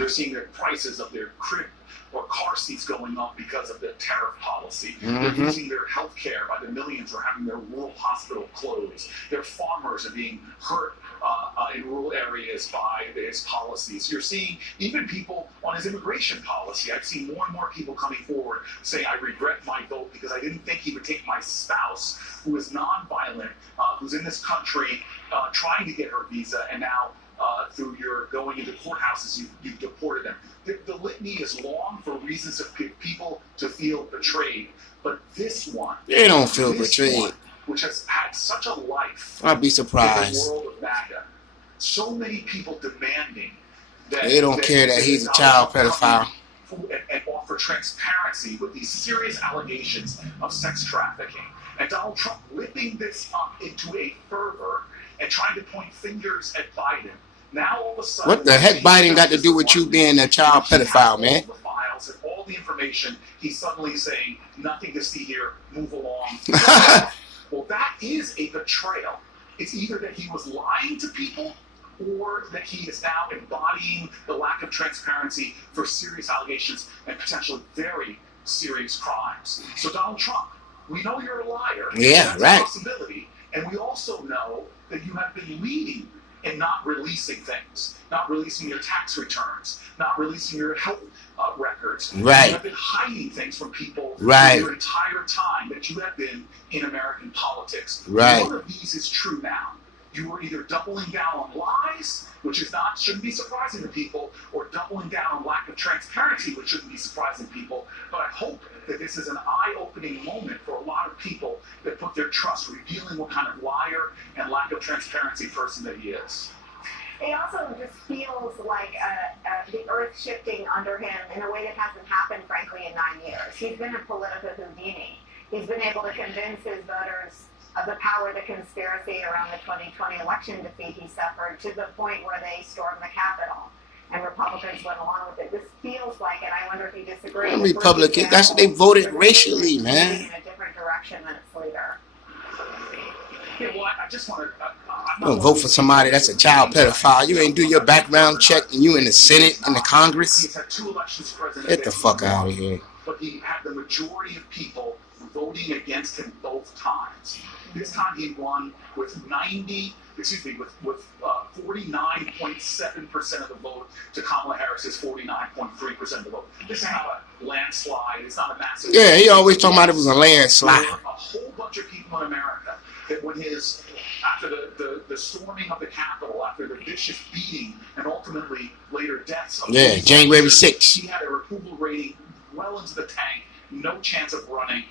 They're seeing their prices of their crib or car seats going up because of the tariff policy. They're losing their health care by the millions or having their rural hospital closed. Their farmers are being hurt in rural areas by his policies. You're seeing even people on his immigration policy. I've seen more and more people coming forward saying, I regret my vote because I didn't think he would take my spouse, who is nonviolent, who's in this country trying to get her visa, and now through your going into courthouses, you've deported them. The litany is long for reasons of people to feel betrayed, but this one, they don't feel betrayed. One, which has had such a life, I'd be surprised. In the world of MAGA, so many people demanding that they don't care that he's a child pedophile. And offer transparency with these serious allegations of sex trafficking. And Donald Trump whipping this up into a fervor and trying to point fingers at Biden. Now all of a sudden, what the heck Biden got to do with you being a child pedophile, man? All the files and all the information. He's suddenly saying, nothing to see here, move along. Well, that is a betrayal. It's either that he was lying to people or that he is now embodying the lack of transparency for serious allegations and potentially very serious crimes. So Donald Trump, we know you're a liar. Yeah, that's right. A possibility. And we also know that you have been leading in not releasing things, not releasing your tax returns, not releasing your health records. Right. You have been hiding things from people right. your entire time that you have been in American politics. Right. One of these is true now. You were either doubling down on lies, which shouldn't be surprising to people, or doubling down on lack of transparency, which shouldn't be surprising to people. But I hope that this is an eye-opening moment for a lot of people that put their trust, revealing what kind of liar and lack of transparency person that he is. It also just feels like the earth shifting under him in a way that hasn't happened, frankly, in 9 years. He's been a political Houdini. He's been able to convince his voters of the power of the conspiracy around the 2020 election defeat he suffered, to the point where they stormed the Capitol and Republicans went along with it. This feels like, and I wonder if you disagree, Republicans, that's what they voted racially, man. In a different direction than its leader. You know what? I just want to. You don't vote for somebody that's a child pedophile. You ain't do your background check, and you in the Senate and the Congress. He's had 2 elections president. Get the fuck out of here. But he had the majority of people voting against him both times. This time he won with 49.7% of the vote to Kamala Harris's 49.3% of the vote. This is not a landslide. It's not a massive. Yeah, he always talking about it was a landslide. There were a whole bunch of people in America that when after the storming of the Capitol, after the vicious beating and ultimately later deaths of January 6th. he had a approval rating well into the tank, no chance of running.